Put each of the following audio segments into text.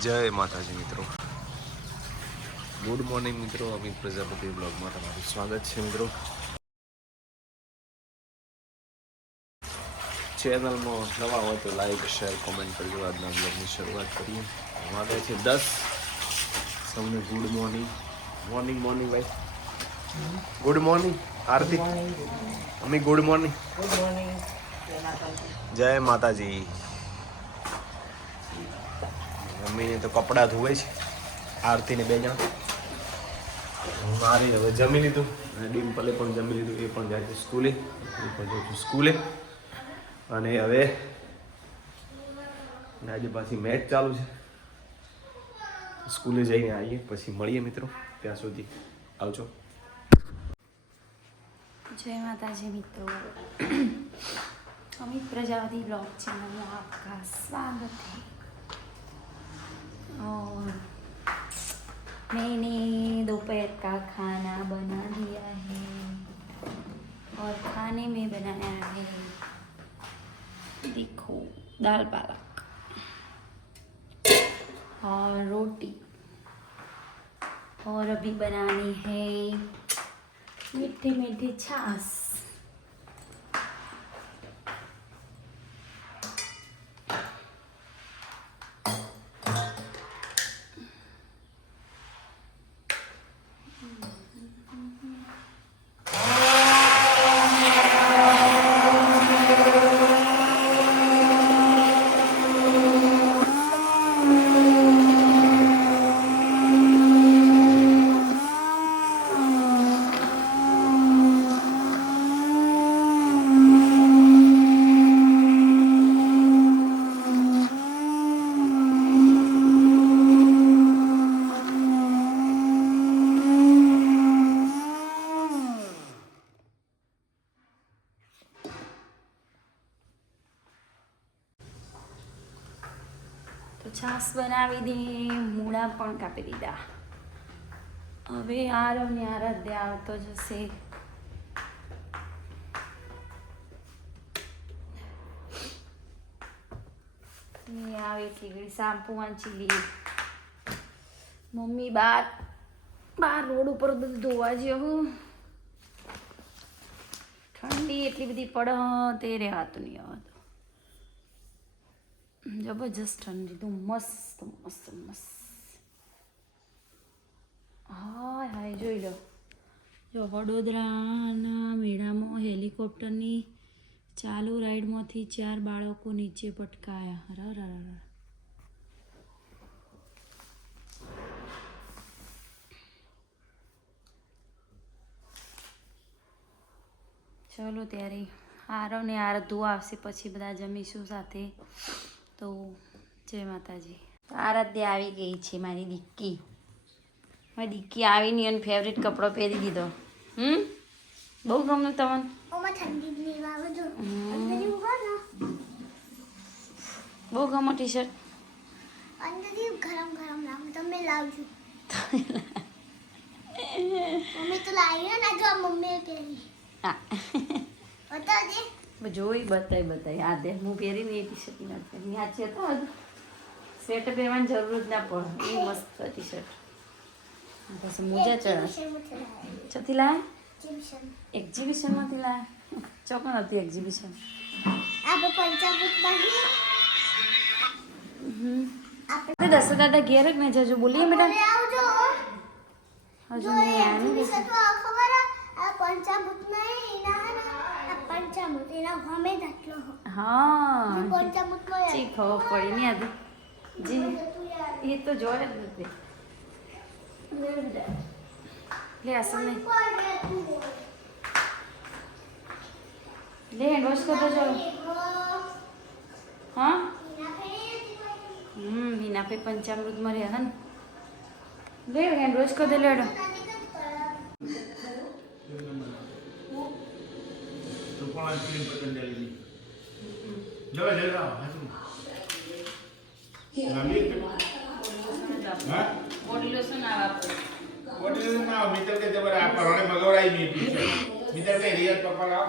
જય માતાજી મિત્રો. ગુડ મોર્નિંગ મિત્રો અમિત પ્રજાપતિ બ્લોગમાં તમારું સ્વાગત છે મિત્રો. ચેનલમાં નવા હોય તો લાઈક શેર કોમેન્ટ કરજો. આજના બ્લોગની શરૂઆત કરીએ. વાગે છે દસ. સૌને ગુડ મોર્નિંગ મોર્નિંગ મોર્નિંગ ભાઈ. Good morning Aarti Ami good morning જય માતાજી. મમ્મીને તો કપડાં ધોવે છે. આરતીને બે જણા. મારી હવે જમી લીધું. અને ડિમ્પલે પણ જમી લીધું. એ પણ જાય છે સ્કૂલે. એ પણ જાય છે સ્કૂલે. અને હવે આજે પાછી મેચ ચાલુ છે. સ્કૂલે જઈને આવીએ પછી મળીએ મિત્રો. ત્યાં સુધી આવજો. જય માતાજી મિત્રો. અમિત પ્રજાવતી બ્લોગ ચેનલમાં આપકા સ્વાગત છે. और मैंने दोपहर का खाना बना दिया है और खाने में बनाया है, देखो, दाल पालक और रोटी। और अभी बनानी है मीठी मीठी छाछ। છાશ બનાવી દે મૂળા પણ કાપી દીધા. હવે આરો ને આરાધ્ય આવતો જશે. આવે ઘડી શામ્પુ વાંચી લે. મમ્મી બાર બાર રોડ ઉપર બધું ધોવા જેવું ઠંડી એટલી બધી પડે તે રહેવાતું નહીં આવતું જબરજસ્ત ઠંડી તું મસ્ત મસ્ત મસ્ત હાય હાય જોઈ લો. જો વડોદરાના મેળામાં હેલિકોપ્ટરની ચાલુ રાઈડમાંથી ચાર બાળકો નીચે પટકાયા. ર ર. ચલો ત્યારે આરવ ને આરધું આવશે પછી બધા જમીશું સાથે. તો જય માતાજી. આરાધ્ય આવી ગઈ છે મારી દીક્કી. મારી દીક્કી આવીને એનો ફેવરેટ કપડો પહેરી દીધો. હમ? બહુ ગમ્યું તમને? બહુ ગમો ટી શર્ટ ગરમ ગરમ લાવું તમે લાવજો. મમ્મી તો લાવી ને જો મમ્મી પહેરી. હા. બતાવજે. જોઈ બતાવી બતાવી આ દે હું પહેરીને એ ટી શર્ટ નથી પહેરી આ છે તો સ્વેટર પહેરવાની જરૂર જ ના પડે. એ મસ્ત ટી શર્ટ પછી મોજા ચડા. છથી લાય? એક્ઝિબિશન એક્ઝિબિશનમાંથી લાય? ચોકન હતી એક્ઝિબિશન આપણે દસ દાદા ઘેર જ મેં જજો બોલીએ બેટા. હજુ નહીં હો. ચી ખબર પડી ને આજે જી. એ તો જોડે જ નથી. લે અસલ નહીં લે હેન્ડ વોશ કરતો ચાલો હા? હમ હિના પે પંચામૃતમાં રહે હન લે હેન્ડ વોશ કરી દે લેડો. તો પણ આઈસ્ક્રીમ પતંજલિની જવા જવા હાજુ ગમી હા? બોડી લોશન આ વાપરો મિત્ર કે જબર આ પરણે મગવડાઈ મી પી મિત્ર. કે રિયલ પપ્પા લાવ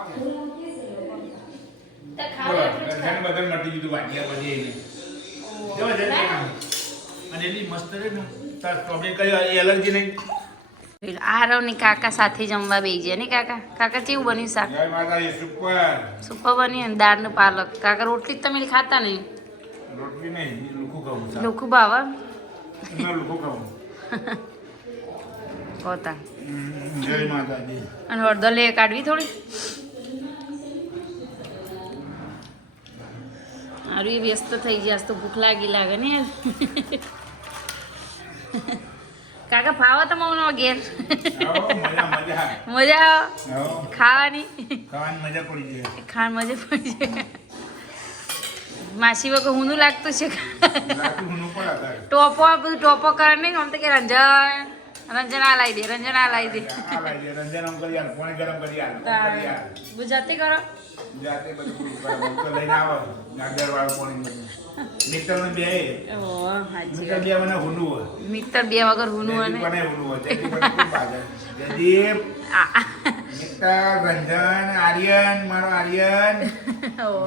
તો ખાવા જ ઘણ બદન મટી દીધું વાગ્યા પછી એને. જવા જવા અને એની મસ્ત રે ને તાર સ્ટ્રોબેરી કઈ એલર્જી નહીં. આરવ ને કાકા સાથે જમવા બેસી જાય ને કાકા? કાકા કેવું બન્યું શાક? સુપર. બન્યું ને દાળનું પાલક. કાકા રોટલી તમે ખાતા નહીં? રોટલી નહીં લુખું ભાવે હોતા. અને હળદર લે કાઢવી થોડી? એ વ્યસ્ત થઈ જાય આજ તો ભૂખ લાગી લાગે ને યાર. કાકા ફાવો તો મૌનો ઘેર? મજા આવે. ખાવાની? મજા પડી જાય. ખાણ મજા પડી જાય. માસી વગર હુંનું લાગતું છે? ટોપો બધું ટોપો કરે નહીં આમ તો કે રંજન રંજન આ લાવી દે રંજન આ લાવી દે. રંજન આમ કરી પાણી ગરમ કરી ગુજરાતી કરો. જાતે બધું લઈને આવો, નાગર વાળું પાણી બે. બે મને હુંનું મિત્ર બે વગર હુંનું અને? હુંનું જયદીપ. જયદીપ, રંજન, આર્યન, મારો આર્યન.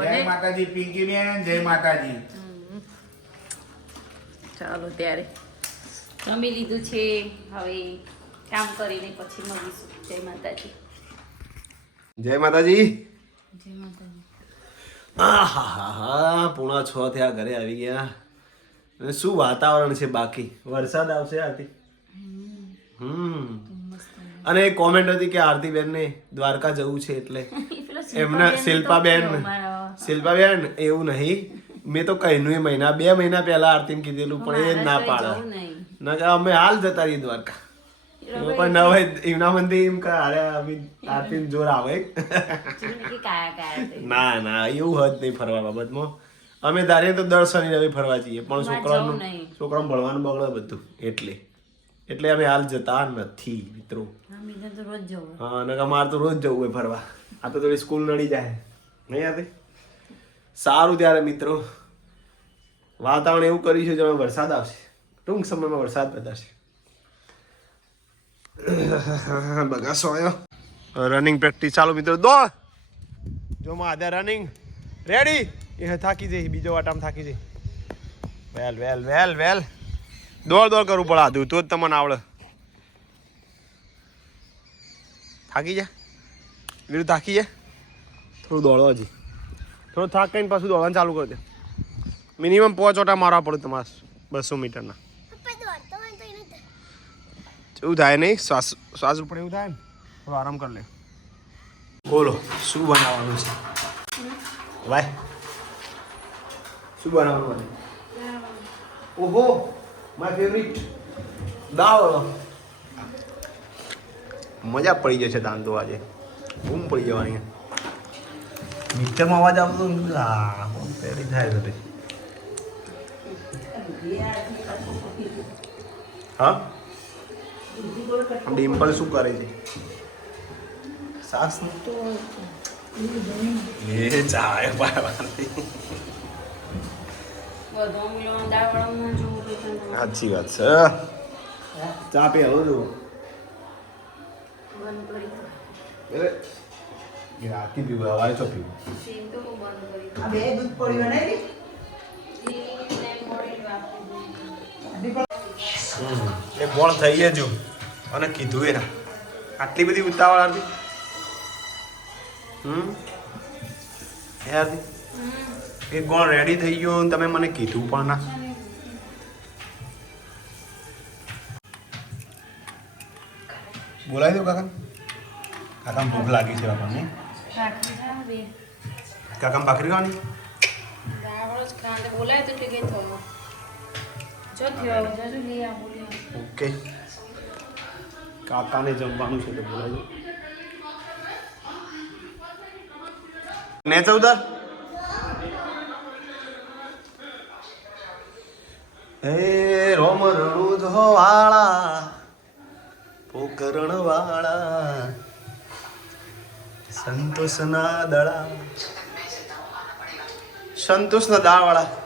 જય માતાજી માતાજી પિંકીબેન, જય માતાજી. ચાલો ત્યારે. જમી લીધું છે. હવે કામ કરીને પછી મળીશું. જય માતાજી. જય માતાજી. જય માતાજી. આહાહાહા, પોણા છ થયા ઘરે આવી ગયા. અને શું વાતાવરણ છે બાકી? વરસાદ આવશે આરતી? હમ. અને એક કોમેન્ટ હતી કે આરતીબેન ને દ્વારકા જવું છે એટલે. એમના શિલ્પાબેન શિલ્પાબેન એવું નહીં. મેં તો કહ્યું એ મહિના બે મહિના પહેલા આરતીને કીધેલું પણ એ ના પાડે. ના કે અમે હાલ જતા રહીએ દ્વારકા. પણ હવે એમના મંદિર એમ કે અરે અમે આરતી જોર આવે. ના ના એવું હદ નહીં ફરવા બાબતમાં અમે ધારીએ તો દર શનિ રવિ ફરવા જઈએ પણ છોકરાનું છોકરાઓનું નહીં. ભણવાનું બગડે બધું એટલે એટલે અમે હાલ જતા નથી મિત્રો હા, અને અમારે તો રોજ જવું હોય ફરવા આ તો થોડી સ્કૂલ નડી જાય નહીં યાદ સારું ત્યારે મિત્રો વાતાવરણ એવું કર્યું છે જેમાં વરસાદ આવશે ટૂંક સમયમાં વરસાદ બતાવશે બગાસો આવ્યો રનિંગ પ્રેક્ટિસ ચાલુ મિત્રો. દોડ જો માં આધા રનિંગ રેડી એ થાકી જઈ. બીજો વાટામાં થાકી જઈ. વેલ વેલ વેલ વેલ દોડ દોડ કરવું પડે આધું. તો જ તમને આવડે. થાકી જા. વીરું, થાકી જા. થોડું દોડો હજી. થોડું થાક કરીને પાછું દોડવાનું ચાલુ કરી દે. મિનિમમ પાંચ ઓટા મારવા પડે તમારે બસો મીટરના પપ્પા દોડતો હોય તો એને ધ- એવું થાય નહીં, શ્વાસ શ્વાસ ઉપર એવું થાય ને, થોડો આરામ કરી લે. બોલો, શું બનાવવાનું છે? ભાઈ, શું બનાવવાનું ઓહો માય ફેવરિટ દાળ. મજા પડી જશે દાન તો આજે. બૂમ પડી જવાની. મિક્સરમાં અવાજ આવતો આ થાય છે. હા? ડિમ્પલ શું કરે છે? સાસ તો એ ચાય પાડવાની. સાચી વાત છે ચા પી હવે જો બંધ કરી દો. એટલે એ રાતી પીવું હવારે તો પીવું એ ગોળ થઈ ગયો અને કીધું એ ના આટલી બધી ઉતાવળ હતી? હમ? હે હતી એક ગોળ રેડી થઈ ગયો અને તમે મને કીધું પણ ના. બોલાવી દો કાકા કાકા ભૂખ લાગી છે આપણને. કાકા ભાખરી ખાવાની? બોલાય તો કે થયો ઓકે કાકાને જમવાનું છે તો બોલાવી દો ને ચૌધર હે રોમ રણું જો વાળા પોકરણ વાળા સંતોષ ના દળા સંતોષ ના દાળ વાળા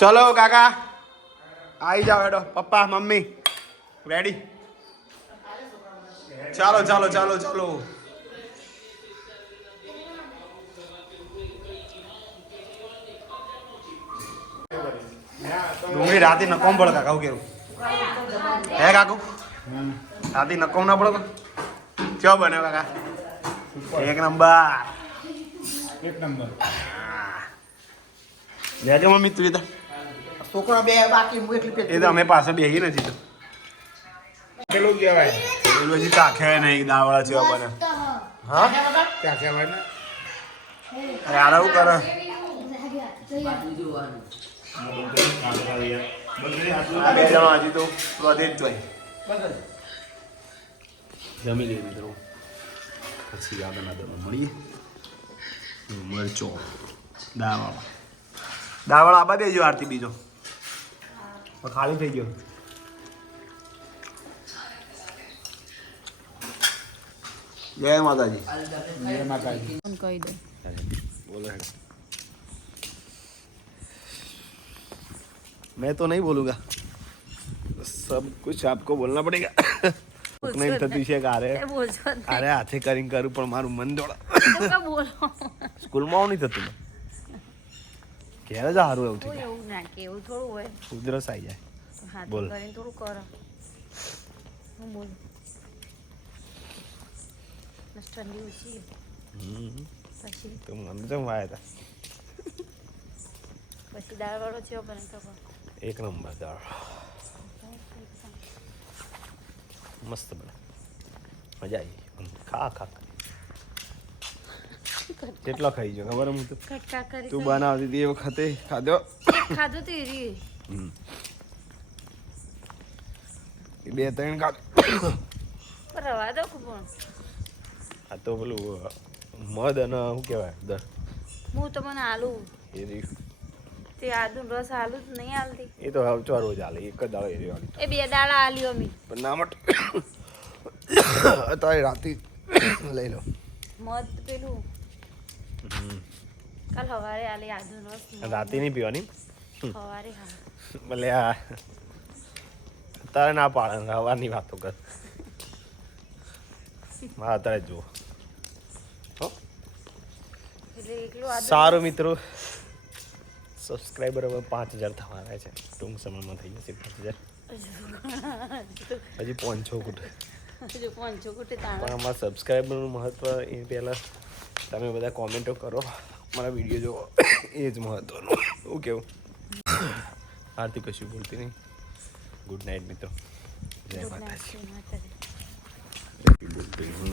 ચલો કાકા. આવી જાઓ હેડો. પપ્પા મમ્મી. રેડી ચાલો ચાલો ચાલો ચાલો. ડુંગળી રાતે નકોમ પડે કાકા હું કેવું? હે કાકુ? રાતે નકોમ ના પડે ચો બને કાકા? એક નંબર. એક નંબર. લેજો મમ્મી તું તો. છોકરા બે બાકી હું એટલી એ તો અમે પાસે બેહી નથી તો પેલું કહેવાય. પેલું હજી ચાખે નહીં દાવડા છે બને હા. ક્યાં કહેવાય ને? અરે આરે શું કરે? બે જણા હજી તો વધે જ જમી લઈએ મિત્રો. પછી આગળના મળીએ. મરચો દાવાળા. દાવાળા આબા દેજો આરતી બીજો. ખાલી થઈ ગયો જય માતાજી જય માતાજી કહી દો बोलो है मैं तो नहीं बोलूंगा सब कुछ आपको बोलना पड़ेगा નહીં થતું છે કે અરે બોલશો જ અરે હાથે કરીને કરું પણ મારું મન દોડા નહીં. તો બોલો સ્કૂલમાં આવું નહીં થતું ને. ઘેર જ સારું એવું થઈ એવું ના કે એવું થોડું હોય. ઉધરસ આવી જાય. હા બોલ. કરીને થોડું કરો. હું બોલ? ઠંડી ઓછી. પછી? તો મને તો વાય હતા પછી દાળ વાળો છે પણ તો એક નંબર દાળ મસ્ત બને. મજા આવી. ખા ખા. કેટલો ખાઈ ગયો? ખબર હું તો? તું બનાવતી હતી એ વખતે ખાધો? ખાધો તું રી. બે ત્રણ ખાધો રવા દો પણ આ તો પેલું મધ અને શું કહેવાય? દ. હું તો મને આલુ. એ રહ્યું. તે આદુ રસ આલુ જ નહીં આલતી. એ તો હવે ચોર રોજ આલે એક જ દાડો એ રહ્યો એ બે દાડા આલ્યો મી પણ ના મટ. અત્યારે રાતી લઈ લો. મત પેલું કાલ સવારે આલે આદુ રાતે નહીં પીવાની? સવારે હા. ભલે આ અત્યારે ના પાડે હવાની વાતો કર. હા અત્યારે જુઓ. સારું મિત્રો. સબસ્ક્રાઈબર હવે પાંચ હજાર થવાના છે. ટૂંક સમયમાં થઈ જશે પાંચ હજાર. હજી પાંચસો કુટ હજુ કુટી પણ અમારા સબસ્ક્રાઈબરનું મહત્ત્વ એ પહેલાં તમે બધા કોમેન્ટો કરો. મારા વીડિયો જોવો. એ જ મહત્ત્વનું શું કેવું? આરતી કશું બોલતી નહીં. ગુડ નાઇટ મિત્રો. જય માતાજી. બોલતી.